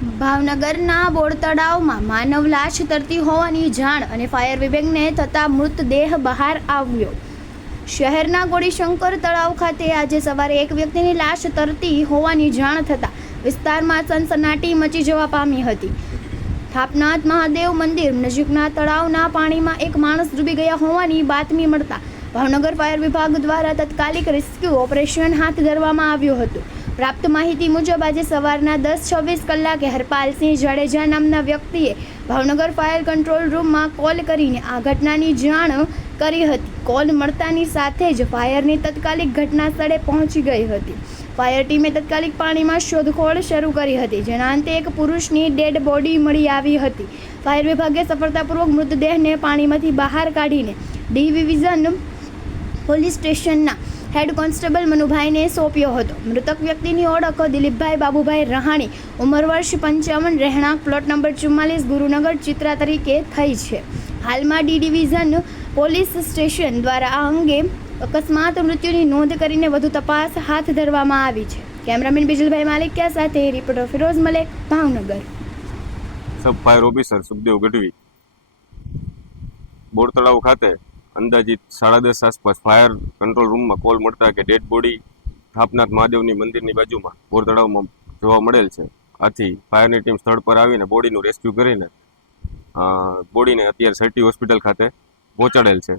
ભાવનગરના બોર તળાવમાં માનવ લાશ તરતી હોવાની જાણ અને ફાયર વિભાગને થતાં મૃતદેહ બહાર આવ્યો. શહેરના ગોળીશંકર તળાવ ખાતે આજે સવારે એક વ્યક્તિની લાશ તરતી હોવાની જાણ થતાં વિસ્તારમાં સનસનાટી મચી જવા પામી હતી. થાપનાથ મહાદેવ મંદિર નજીકના તળાવના પાણીમાં એક માણસ ડૂબી ગયા હોવાની બાતમી મળતા ભાવનગર ફાયર વિભાગ દ્વારા તાત્કાલિક રેસ્ક્યુ ઓપરેશન હાથ ધરવામાં આવ્યું હતું. પ્રાપ્ત માહિતી મુજબ આજે સવારના દસ છવ્વીસ કલાકે હરપાલસિંહ જાડેજા નામના વ્યક્તિએ ભાવનગર ફાયર કંટ્રોલ રૂમમાં કોલ કરીને આ ઘટનાની જાણ કરી હતી. કોલ મળતાની સાથે જ ફાયરની તત્કાલિક ઘટના સ્થળે પહોંચી ગઈ હતી. ફાયર ટીમે તત્કાલિક પાણીમાં શોધખોળ શરૂ કરી હતી, જેના અંતે એક પુરુષની ડેડ બોડી મળી આવી હતી. ફાયર વિભાગે સફળતાપૂર્વક મૃતદેહને પાણીમાંથી બહાર કાઢીને ડી ડિવિઝન પોલીસ સ્ટેશનના હેડ કોન્સ્ટેબલ મનુભાઈને સોંપ્યો હતો. મૃતક વ્યક્તિની ઓળખ દિલીપભાઈ બાબુભાઈ રહાણી, ઉંમર વર્ષ પંચાવન, રહેણાંક પ્લોટ નંબર ચુમ્માલીસ, ગુરુનગર, ચિત્રા તરીકે થઈ છે. હાલમાં ડી ડિવિઝન પોલીસ સ્ટેશન દ્વારા આ અંગે અકસ્માત મૃત્યુની નોંધ કરીને વધુ તપાસ હાથ ધરવામાં આવી છે. કેમેરામેન બિજલભાઈ માલિકિયા સાથે reporter Firoz Malek, Bhavnagar. Sub fire officer Sukhdev Gadhvi. Bortalav ખાતે અંદાજિત સાડા દસ આસપાસ ફાયર કંટ્રોલ રૂમમાં કોલ મળતા કે ડેડ બોડી થાપનાથ મહાદેવની મંદિરની બાજુમાં બોર તળાવમાં જોવા મળેલ છે. આથી ફાયરની ટીમ સ્થળ પર આવીને બોડીનું રેસ્ક્યુ કરીને બોડીને અત્યારે સર્ટી હોસ્પિટલ ખાતે પહોંચાડેલ છે.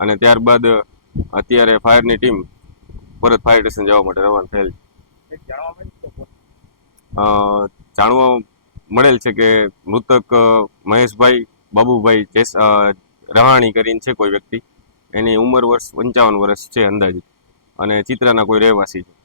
અને ત્યારબાદ અત્યારે ફાયરની ટીમ પરત ફાયર સ્ટેશન જવા માટે રવાના થયેલ છે. જાણવા મળેલ છે કે મૃતક મહેશભાઈ બાબુભાઈ રહાણી કરીને છે કોઈ વ્યક્તિ. એની ઉંમર વર્ષ, પંચાવન વર્ષ છે અંદાજે. અને ચિત્રાના કોઈ રહેવાસી છે.